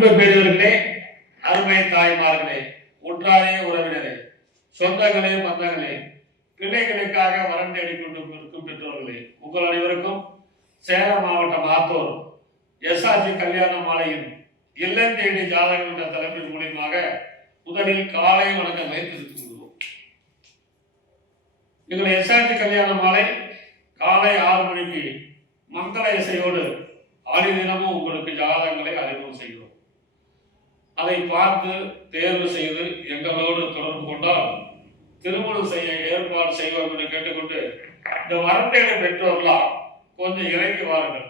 அன்பு பெரியவர்களே, அருமை தாய்மார்களே, உற்றாரே உறவினரே, சொந்தங்களே பந்தங்களே, பிள்ளைகளுக்காக வரம் தேடிக்கொண்டிருக்கும் பெற்றோர்களே, உங்கள் அனைவருக்கும் சேலம் மாவட்டம் ஆத்தூர் எஸ்ஆர்ஜி கல்யாண மாலையின் இல்லம் தேடி ஜாதகம் என்ற தலைப்பின் மூலியமாக முதலில் காலை வணக்கம் வைத்திருக்கிறோம். எங்கள் எஸ்ஆர்ஜி கல்யாண மாலை காலை 6 மணிக்கு மங்கள இசையோடு ஆடி தினமும் உங்களுக்கு ஜாதகங்களை அறிமுகம் செய்கிறோம். அதை பார்த்து தேர்வு செய்து எங்களோடு தொடர்பு கொண்டால் திருமணம் செய்ய ஏற்பாடு செய்வோம் என்று கேட்டுக்கொண்டு, இந்த வரந்தேட பெற்றோர்களாம் கொஞ்சம் இறங்கி வாருங்கள்,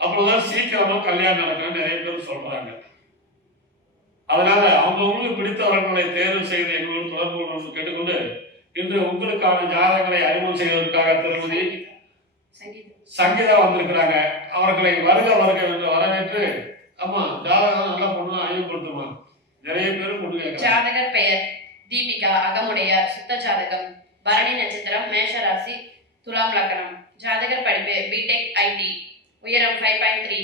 அப்போதான் சீக்கிரமா கல்யாணம் நடக்கணும் நிறைய பேர் சொல்றாங்க. அதனால அவங்களுக்கு பிடித்த வரங்களை தேர்வு செய்து எங்களோடு தொடர்பு கொண்டு கேட்டுக்கொண்டு, இன்று உங்களுக்கான ஜாதகங்களை அறிமுகம் செய்வதற்காக திருமதி சங்கீதா வந்திருக்கிறாங்க. அவர்களை வருக வருக என்று வரவேற்று, ஆமா ஜாதகம் நல்லா பொண்ணு அறிமுகப்படுத்துமா. நிறைய பேர் பொண்ணு. ஜாதகர் பெயர் தீபிகா, அகமுடையார், சுத்த ஜாதகம், பரணி நட்சத்திரம், மேஷ ராசி, துலாம் லக்னம். ஜாதகர் படிப்பு பிடெக் ஐடி, உயரம் 5.3,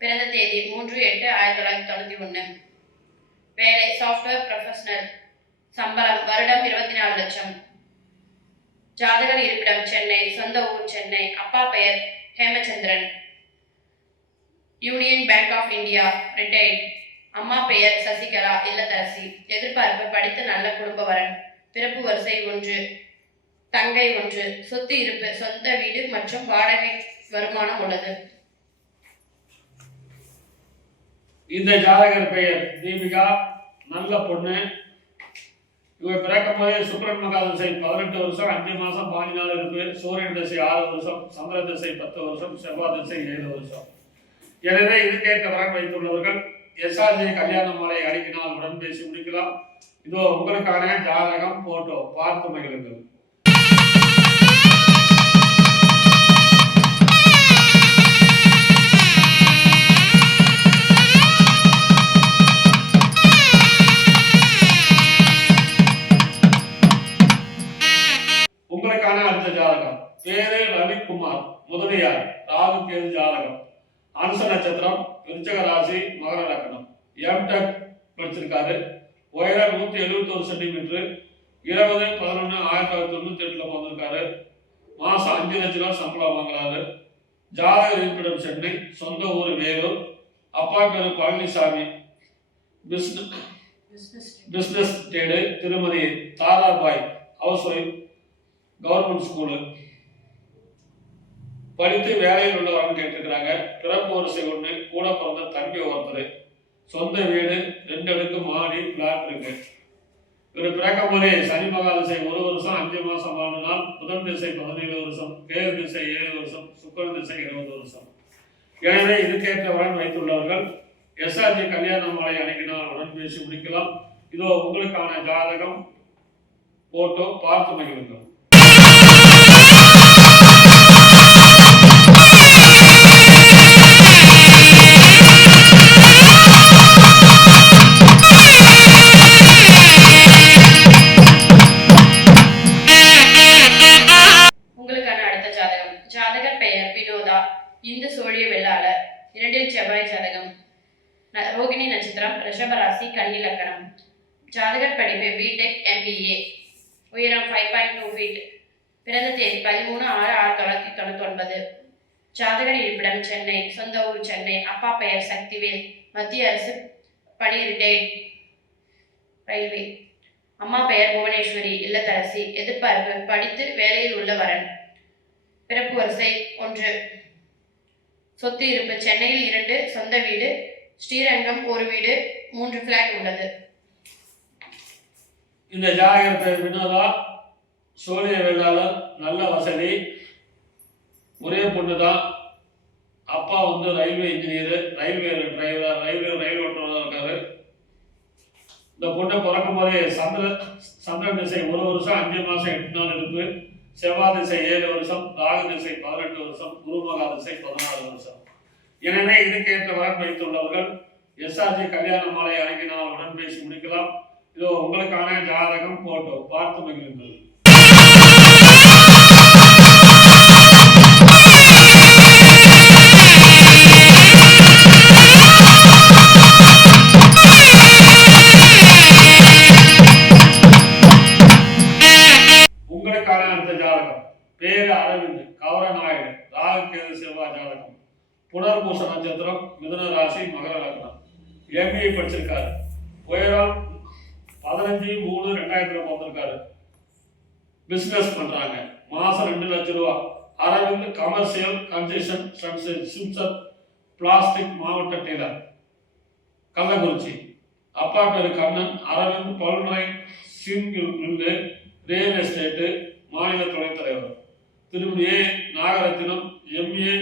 பிறந்த தேதி 3/8/1991, வேலை சாஃப்ட்வேர் ப்ரொஃபஷனல், சம்பளம் வருடம் 24 லட்சம். ஜாதகர் இருப்பிடம் சென்னை, சொந்த ஊர் சென்னை, அப்பா பெயர் Hemachandran, Union Bank of India, retired. அம்மா பெயர் சசிகலா, இல்லத்தரசி. எதிர்பார்ப்பு படித்த நல்ல குடும்ப வரன், பிறப்பு வரிசை 1, தங்கை 1, சொத்து இருப்பு சொந்த வீடு மற்றும் வாடகை வருமானம் உள்ளது. இந்த ஜாதகர் பெயர் தீபிகா, நல்ல பொண்ணு. இவர் பிறக்கும் போதே சுக்கிரன் மகாதசை 18 வருஷம் 5 மாசம் 5 நாள் இருப்பு, சூரியன் திசை 6 வருஷம், சந்திர திசை 10 வருஷம், செவ்வாய் திசை 7 வருஷம். எனவே இதுக்கேற்ற வரன் வைத்துள்ளவர்கள் எஸ்ஆர்ஜி கல்யாண மாலை அடிக்கினால் உடன் பேசி முடிக்கலாம். இதோ உங்களுக்கான ஜாதகம் போட்டோ பார்த்து மகிழுங்கள். உங்களுக்கான அடுத்த ஜாதகம் பேரு ரவிக்குமார், முதலியார், ராகு கேது ஜாதகம், அனுச நட்சத்திரம், விருச்சக ராசி, மகர லக்னம். எம்டெக் படிச்சிருக்காரு. உயரம் 171 சென்டிமீட்டர், 20/11/1998 வந்திருக்காரு. மாசம் 5 லட்சம் ரூபாய் சம்பளம் வாங்குறாரு. ஜாதக இருப்பிடம் சென்னை, சொந்த ஊர் வேலூர், அப்பா பேரு பழனிசாமி, பிசினஸ் ட்ரேடு, திருமதி Tarabai, house wife, government school, படித்து வேலையில் உள்ளவர்கள் கேட்டிருக்கிறாங்க. பிறப்பு வரிசை 1, கூட பிறந்த தம்பி ஒருத்தர், சொந்த வீடு 2 அடுக்கு மாடி பிளாட் இருக்கு. இவர் பிறக்கும் போதே சனி மகாதிசை 1 வருஷம் 5 மாசம் 4 நாள், புதன் திசை 17 வருஷம், கேது திசை 7 வருஷம், சுக்கிரன் திசை 20 வருஷம். எனவே இதுக்கேற்ற வரன் வைத்துள்ளவர்கள் எஸ்ஆர்ஜி கல்யாண மாலை அணுகினால் உடன் பேசி முடிக்கலாம். இதோ உங்களுக்கான ஜாதகம் போட்டோ பார்த்து மகிழுங்கள். இந்து சோழிய வெள்ளாளர், 2 செவ்வாய் ஜாதகம், ரோகிணி நட்சத்திரம், ரிஷபராசி, கன்னி லக்னம். ஜாதகர் படிப்பு பிடெக் எம்பிஏ, உயரம் 5.2 ஃபீட், பிறந்த தேதி 13/6/1999. ஜாதகர் இருப்பிடம் சென்னை, சொந்த ஊர் சென்னை, அப்பா பெயர் சக்திவேல், மத்திய அரசு பணி, ரிட்டையர்ட், ரயில்வே. அம்மா பெயர் புவனேஸ்வரி, இல்லத்தரசி. எதிர்பார்ப்பு படித்து வேலையில் உள்ள வரன், பிறப்பு வரிசை 1, சொத்து இருப்பு சென்னையில் 2, சொந்த வீடு, ஸ்ரீரங்கம் 1 வீடு, 3 பிளாட் உள்ளது. இந்த ஜாதகர் பேர் வினோதா, சோழிய வேளாளர், நல்ல வசதி, ஒரே பொண்ணு தான். அப்பா ரயில்வே இன்ஜினியர், ரயில்வே டிரைவர், ரயில் ஓட்டுநராக இருக்காரு. இந்த பொண்ணை பிறக்கும் போதே சந்திரன் திசை 1 வருஷம் 5 மாசம் 8 நாள் இருப்பு, செவ்வாய் திசை 7 வருஷம், ராகு திசை 18 வருஷம், குரு மகா திசை 14 வருஷம். எனவே இதுக்கேற்ற வரன் வைத்துள்ளவர்கள் எஸ்ஆர்ஜி கல்யாண மாலை அணுகினால் உடன் பேசி முடிக்கலாம். இதோ உங்களுக்கான ஜாதகம் போட்டோ பார்த்து மகிழுங்கள். ஜாதகம். புனர்பூச நட்சத்திரம், மிதுன ராசி, மகர லக்னம். MBA படிச்சிருக்காரு. உயரம் 15/3/2000 பிறந்திருக்காரு. பிசினஸ் பண்றாங்க. மாசம் 2 லட்சம் ரூபாய். அரவிந்த் கமர்ஷியல் கன்ஸ்ட்ரக்ஷன் சிம்சர் பிளாஸ்டிக் மாவட்ட டீலர், கள்ளக்குறிச்சி. அப்பா பேரு கண்ணன். அரவிந்த் பல்முறை மில்லு, ரியல் எஸ்டேட்டு, மாநில துணைத் தலைவர். திருமதி ஏ நாகரத்தினம், MPA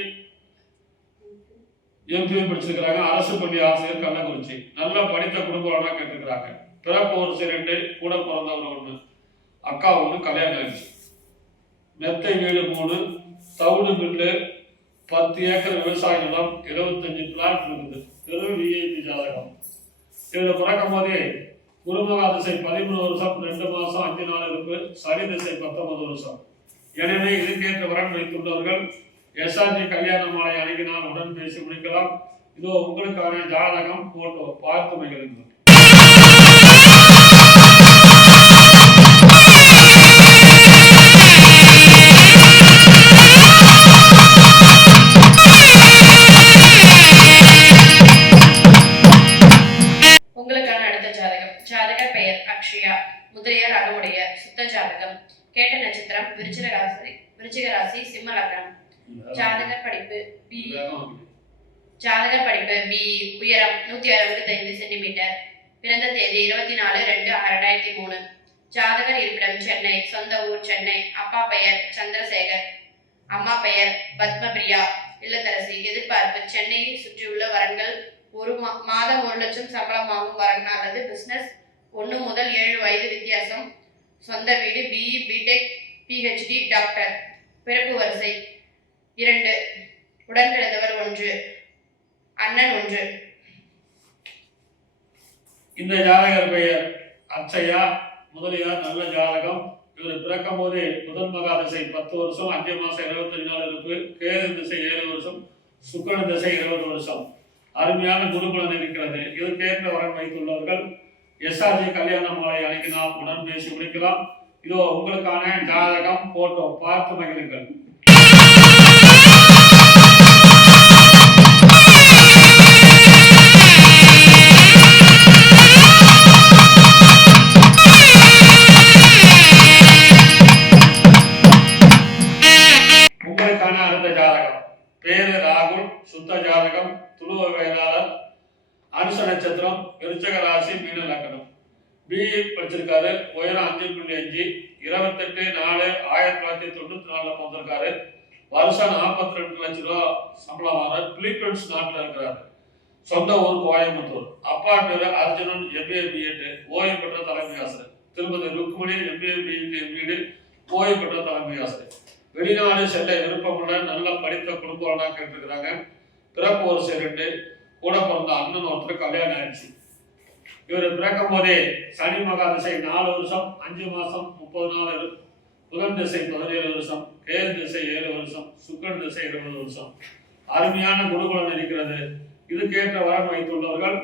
படிச்சிருக்கிறாங்க. அரசு பள்ளி ஆசிரியர், கள்ளக்குறிச்சி. நல்லா படித்த குடும்பம் கேட்டிருக்கிறாங்க. பிறப்பு வருஷம் 2, கூட பிறந்தவர் 1, அக்கா 1, கல்யாணம் ஆயிடுச்சு. மெத்தை வீடு 3, தவுடு மில்லு, 10 ஏக்கர் விவசாய நிலம், 75 பிளாட் இருக்குது. VIP ஜாதகம். இவரை பிறக்கும் போதே குருமகா திசை 13 வருஷம் 2 மாசம் 5 நாள் இருப்பு, சனி திசை 19 வருஷம். எனவே இதுக்கேற்ற வரன் வைத்துள்ளவர்கள் SRG கல்யாண மாலை அணுகினால் உடன் பேசி முடிக்கலாம். இதோ உங்களுக்கான ஜாதகம் போட்டோ பார்த்து மகிழுங்கள். உங்களுக்கான அடுத்த ஜாதகம். ஜாதகர் பெயர் அக்ஷயா. முதலியார் அகமுடைய. சுத்த ஜாதகம். கேட்ட நட்சத்திரம், விருச்சிக ராசி, சிம்ம லக்னம். ஜாதகர் படிப்பு BE. உயரம் 165 சென்டிமீட்டர். பிறந்த தேதி 24/2/2003. ஜாதகர் இருப்பிடம் சென்னை. சொந்த ஊர் சென்னை. அப்பா பெயர் சந்திரசேகர், அம்மா பெயர் பத்மபிரியா, இல்லத்தரசி. எதிர்பார்ப்பு சென்னையை சுற்றியுள்ள வரன்கள், மாதம் 1 லட்சம் சம்பளம் வாங்கும் வரன் அல்லது பிசினஸ். 1 முதல் 7 வயது வித்தியாசம். சொந்த வீடு. BE, BTech, PhD, doctor. பிறப்பு வரிசை 2, உடன் பிறந்தவர் 1, அண்ணன் 1. இந்த ஜாதகர் பெயர் அச்சயா. முதலியார். நல்ல ஜாதகம். இவர் பிறக்கும் போதே புதன் மகா திசை 10 வருஷம் 5 மாசம் 25 நாள் இருப்பு, கேது திசை 7 வருஷம், சுக்கிரன் திசை 20 வருஷம். அருமையான குருபலன் இருக்கிறது. இதற்கேற்ற வரன் வைத்துள்ளவர்கள் SRG கல்யாண மாலை அணுகினால் உடன் பேசி முடிக்கலாம். இதோ உங்களுக்கான ஜாதகம் போட்டோ பார்த்து மகிழுங்கள். உங்களுக்கான அடுத்த ஜாதகம். பேரு ராகுல். சுத்த ஜாதகம். துளுவ வேளாளர். அனுச நட்சத்திரம், விருச்சிக ராசி, மீன லக்னம். BE படிச்சிருக்காரு. உயரம் 5.5, 28/4/1994 பிறந்திருக்காரு. வருஷம் 42 லட்சம் ரூபாய் சம்பளம் வாங்க. பிலிப்பைன்ஸ் நாட்டில் இருக்கிறாரு. சொந்த ஊர் கோயம்புத்தூர். அப்பா பேரு அர்ஜுனன், MBA BEd, ஓய்வு பெற்ற தலைமை ஆசிரியர். திருமதி ருக்மணி, MBA BEd, ஓய்வு பெற்ற தலைமை ஆசிரியர். வெளிநாடு செல்ல விருப்பமுள்ள நல்ல படித்த குடும்பம் கேட்டிருக்கிறாங்க. பிறப்பு வருஷம் 2, கூட பிறந்த அண்ணன் ஒருத்தர் கல்யாணம் ஆயிடுச்சு. இவர் பிறக்கும் போதே சனி மகா திசை 4 வருஷம் 5 மாசம் 30 நாள், புதன் திசை 17 வருஷம், கேது திசை 7 வருஷம், சுக்கிரன் திசை 20 வருஷம். அருமையான குருகுலம் இருக்கிறது. இதுக்கேற்ற வரன் வைத்துள்ளவர்கள்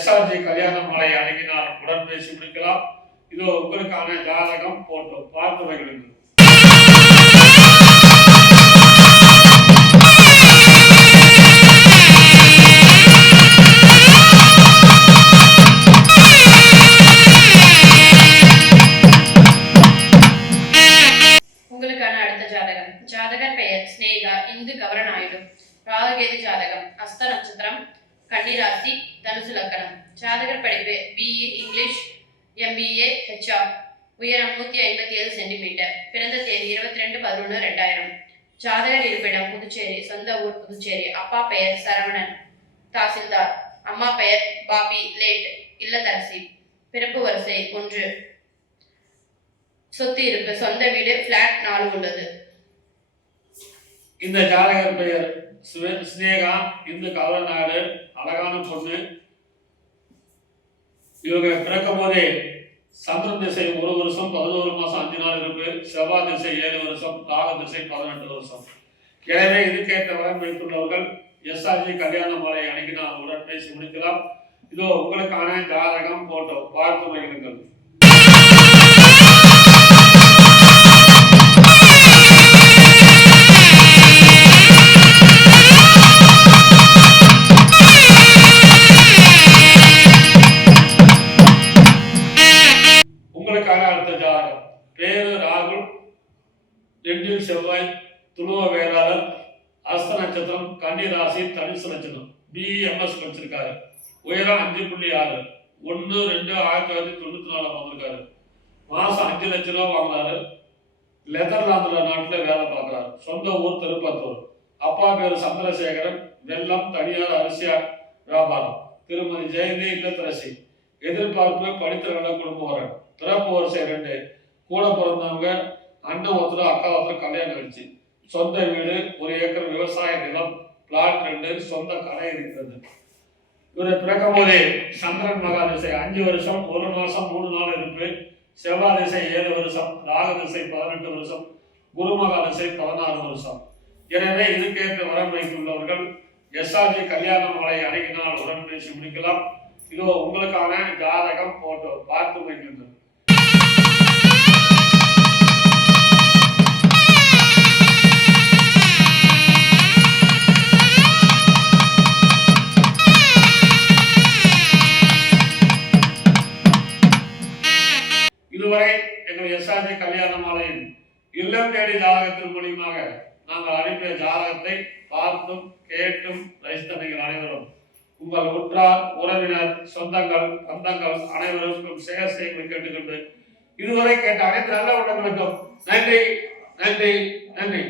SRG கல்யாண மாலை அணுகினால் உடன் பேசி முடிக்கலாம். இதோ உங்களுக்கான ஜாதகம் போட்டோ பார்த்து மகிழுங்கள். உங்களுக்கான அடுத்த ஜாதகம். ஜாதகர் பெயர் ஸ்னேகா. இந்து கவரநாயுடு. ராகுகேது ஜாதகம். அஸ்த நட்சத்திரம், கன்னிராசி, தனுசு லக்னம். ஜாதகர் படிப்பு BE இங்கிலீஷ், MBA HR. உயரம் 157 சென்டிமீட்டர். பிறந்த தேதி 22/11/2000. ஜாதகர் இருப்பிடம் புதுச்சேரி. சொந்த ஊர் புதுச்சேரி. அப்பா பெயர் சரவணன், தாசில்தார். அம்மா பெயர் பாபி, லேட், இல்லத்தரசி. பிறப்பு வரிசை 1. சொத்து இருப்பு சொந்த வீடு, பிளாட் 4 உள்ளது. இந்த ஜாதகர் பெயர் ஸ்னேகா. இந்து கவரநாடு. அழகான பொண்ணு. இவங்க பிறக்கும் போதே சந்திரன் திசை 1 வருஷம் 11 மாசம் 5 நாள் இருப்பு, செவ்வாய் திசை 7 வருஷம், ராகு திசை 18 வருஷம். எனவே இதுக்கேற்ற வரன் வைத்துள்ளவர்கள் SRG கல்யாண மாலை அணுகினால் உடன் பேசி முடிக்கலாம். இதோ உங்களுக்கான ஜாதகம் போட்டோ பார்த்து மகிழுங்கள். 2 செவ்வாய், துருவ வேளாளர், அஸ்த நட்சத்திரம், கன்னி ராசி, தனுசு நட்சத்திரம். பிஎம்எஸ் படிச்சிருக்காரு. உயரம் 5.6, 1/2/1994 வந்திருக்காரு. மாசம் 5 லட்சம் ரூபாய் வாங்கினாரு. நெதர்லாந்துல நாட்டுல வேலை பார்க்கிறார். சொந்த ஊர் திருப்பத்தூர். அப்பா பேரு சந்திரசேகரன். வெள்ளம் தனியார் அரிசியார் வியாபாரம். திருமதி ஜெயந்தி இல்லத்தரசி. எதிர்பார்ப்பு படித்த நல்ல குடும்ப வரன். பிறப்பு வரிசை 2. கூட பிறந்தவங்க அண்ணன் ஒருத்தர் அக்கா ஒருத்தர் கல்யாணம் ஆயிடுச்சு. சொந்த வீடு, 1 ஏக்கர் விவசாய நிலம், பிளாட் 2, சொந்த கடை இருக்கிறது. இவரை பிறக்கும் போதே சந்திரன் மகா திசை 5 வருஷம் 1 மாசம் 3 நாள் இருப்பு. செவ்வாய் திசை 7 வருஷம், ராகு திசை 18 வருஷம், குரு மகா திசை 16 வருஷம். எனவே இதுக்கேற்ற வரம்பைக்கு உள்ளவர்கள் எஸ்ஆர்ஜி கல்யாண மாலை அணுகினால் உடன் பேசி முடிக்கலாம். இதோ உங்களுக்கான ஜாதகம் போட்டோ பார்த்து வைக்கின்றது. இதுவரை எங்கள் எஸ்ஆர்ஜி கல்யாண மாலையின் இல்லம் தேடி ஜாதகத்தின் மூலியமாக நாங்கள் அனுப்பிய ஜாதகத்தை பார்த்தும் கேட்டும் ரசித்த நீங்கள் அனைவரும் உங்கள் உற்றார், உறவினர், சொந்தங்கள், பந்தங்கள் அனைவருக்கும் ஷேர் செய்ய கேட்டுக்கொண்டு இதுவரை கேட்ட அனைத்து நல்ல உள்ளங்களுக்கும் நன்றி, நன்றி, நன்றி.